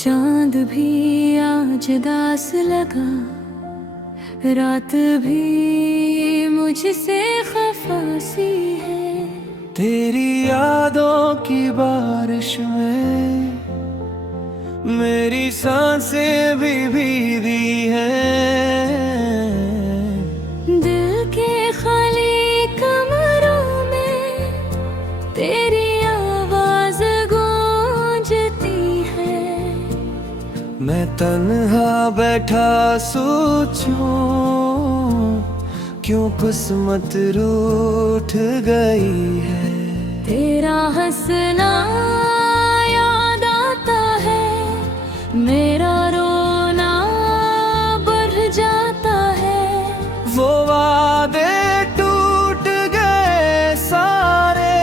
चांद भी आज दास लगा, रात भी मुझसे खफा सी है। तेरी यादों की बारिश में मेरी सांसें भी भीगी हैं। दिल के खाली कमरों में तेरी आवाज गूंजती है। मैं तन्हा बैठा सोचूं क्यों किस्मत रूठ गई है। तेरा हंसना याद आता है, मेरा रोना बढ़ जाता है। वो वादे टूट गए सारे,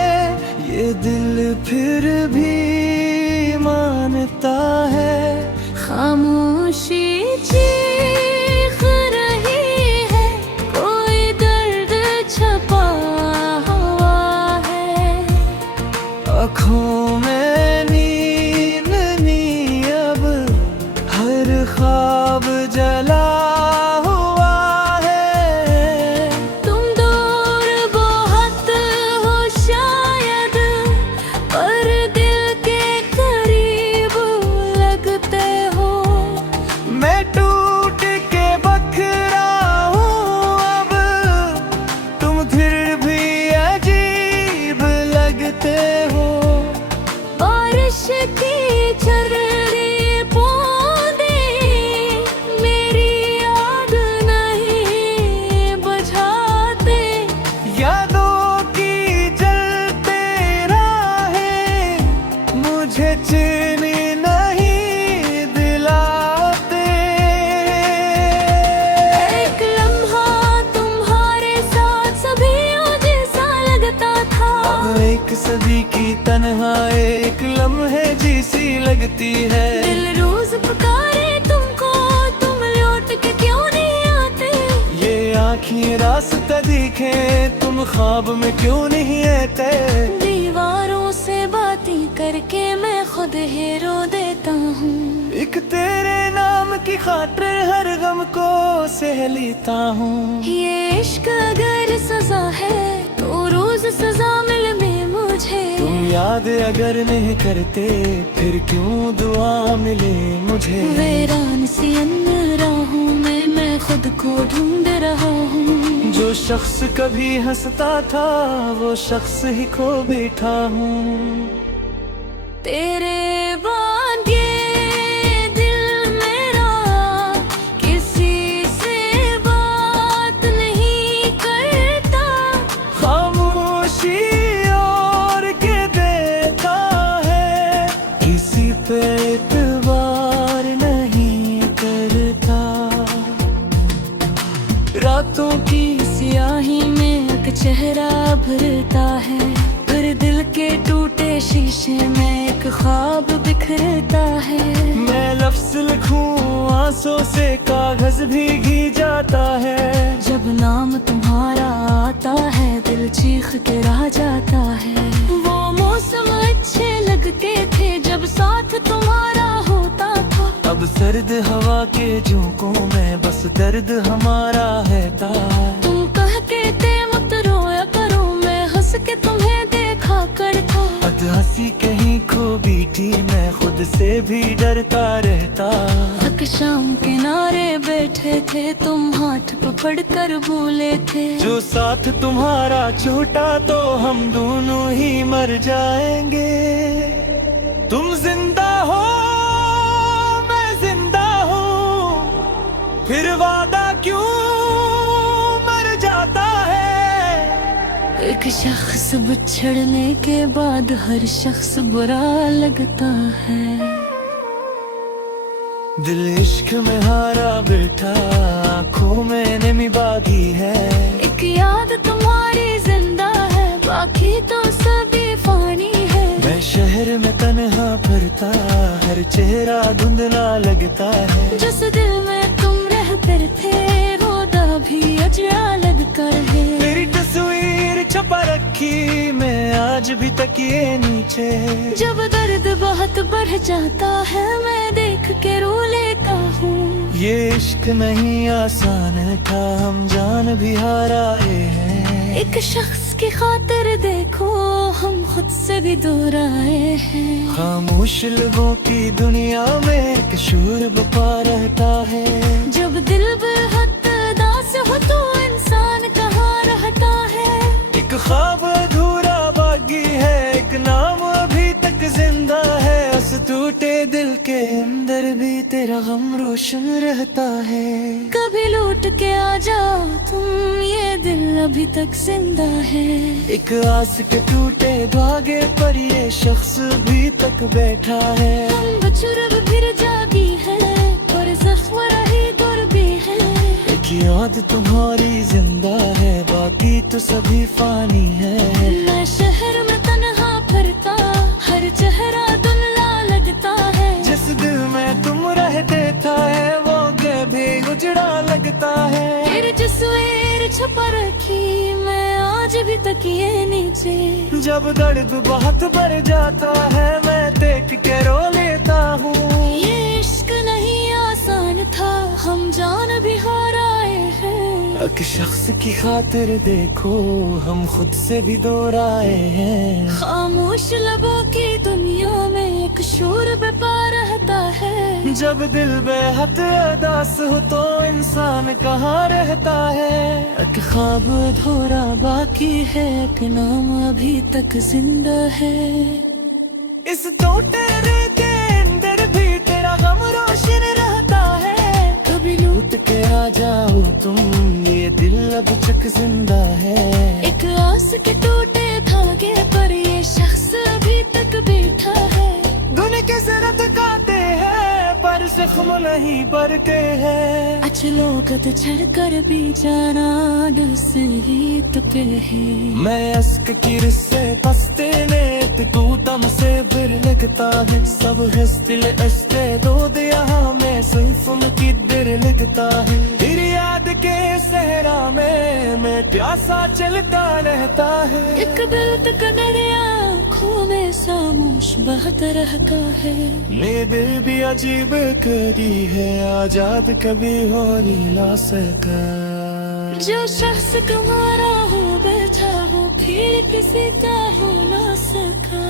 ये दिल फिर भी मानता है। खामोशी चीख रही है, कोई दर्द छपा हुआ है। आँखों में नींद नहीं अब, हर ख्वाब जला हुआ है। तुम दूर बहुत हो शायद, पर दिल के करीब लगते हो। मैं टूट के बखरा हूँ अब, तुम फिर भी अजीब लगते हो। बारिश की झरने बूंदे मेरी याद नहीं बुझाते। यादों की जलते राहें मुझे चैन नहीं दिलाते। एक लम्हा तुम्हारे साथ सदियों जैसा लगता था। एक सदी की तन्हाई एक लम्हे जैसी लगती है। दिल रोज पुकारे तुमको, तुम लौट के क्यों नहीं आते। ये आँखें रास्ता दिखे, तुम ख्वाब में क्यों नहीं आते। दीवारों से बातें करके मैं खुद ही रो देता हूँ। एक तेरे नाम की खातिर हर गम को सह लेता हूँ। ये इश्क अगर सजा है तो रोज सजा मिले मुझे। तुम याद अगर नहीं करते फिर क्यों दुआ मिले मुझे। वीरान सी राहों में मैं खुद को ढूंढ रहा हूँ। जो शख्स कभी हंसता था वो शख्स ही खो बैठा हूँ। तेरे बाद ये दिल मेरा किसी से बात नहीं करता। खामोशी और के देता है, किसी पे एतबार नहीं करता। रातों की स्याही में एक चेहरा भरता है, फिर दिल के टूटे शीशे में एक ख्वाब बिखरता है। मैं लफ्ज़ लिखूं आंसू से कागज भीगी जाता है। जब नाम तुम्हारा आता है दिल चीख के रह जाता है। वो मौसम अच्छे लगते थे जब साथ तुम्हारा होता था। अब सर्द हवा के झोंकों में बस दर्द हमारा रहता। तुम कहते थे मत रोया करो, मैं हंस के तुम्हें देखा करता। अद हंसी कहीं खो बैठी, मैं खुद से भी डरता रहता। तक शाम किनारे बैठे थे तुम हाथ पकड़ कर बोले थे। जो साथ तुम्हारा छूटा तो हम दोनों ही मर जाएंगे। तुम जिंदा हो मैं जिंदा हूँ, फिर वादा क्यों मर जाता है। एक शख्स बिछड़ने के बाद हर शख्स बुरा लगता है। दिल इश्क में हारा बैठा, आँखों में नमी बागी है। एक याद तुम्हारी जिंदा है, बाकी तो सभी फानी है। मैं शहर में तन्हा फिरता, हर चेहरा धुंधला लगता है। जिस दिल में तुम रहते थे वो दवा भी अजरा लग कर है। तेरी तस्वीर छपा रखी मैं आज भी तकिए नीचे। जब दर्द बहुत बढ़ जाता है मैं देख के रो लेता हूँ। ये इश्क नहीं आसान था, हम जान भी हाराए हैं। एक शख्स की खातिर देखो हम खुद से भी दूर आए हैं। खामोश लोगों की दुनिया में एक शोर बपा रहता है। जब दिल बेहद उदास हो तो इंसान कहाँ रहता है। एक ख्वाब अधूरा बाकी है, एक नाम अभी तक जिंदा है। उस टूटे दिल के अंदर भी तेरा गम रोशन रहता है। कभी लूट के आ जाओ तुम, ये दिल अभी तक जिंदा है। एक आस के टूटे धागे पर ये शख्स भी तक बैठा है। हम बचुरब फिर जागी है और जख्म रही दूर भी है। एक याद तुम्हारी जिंदा है, बाकी तो सभी फानी है। मैं शहर में तन्हा फिरता, हर चेहरा धुंधला लगता है। जिस दिल में तुम रहते था है वो भी उजड़ा लगता है। फिर तस्वीर छपा रखी मैं आज भी तकिए नीचे। जब दर्द बहुत बढ़ जाता है मैं देख के रो लेता हूँ। ये इश्क नहीं आसान था, हम जान भी हाराए हैं। एक शख्स की खातिर देखो हम खुद से भी दूर आए हैं। खामोश लबों की दुनिया में एक शोर बेपा रहता है। जब दिल बेहद उदास हो तो इंसान कहाँ रहता है। एक ख्वाब अधूरा बाकी है, एक नाम अभी तक जिंदा है। इस टूटे दिल के अंदर भी तेरा गम रोशन रहता है। कभी लूट के आ जाओ तुम, ये दिल अब तक जिंदा है। एक आस के टूटे धागे पर ये शख्स अभी तक बैठा है। दुनिया के जरूरत काटे हैं पर जख्म नहीं बढ़ते हैं। अचलोकत छड़ कर भी जाना दिल से ही तुपे है। मैं अस्क की रिश्ते पस्ते ने तू दम से बिर लगता है। सब हस्तिल अस्ते दो दिया में सुन की दिल लगता है। फिर याद के सहरा में मैं प्यासा चलता रहता है। एक दिल तक मेरे आँखों में खामोश बहत रहता है। मेरे दिल भी अजीब करी है, आजाद कभी हो नहीं ला सका। जो शख्स तुम्हारा हो बैठा हो फिर किसी का हो ना सका।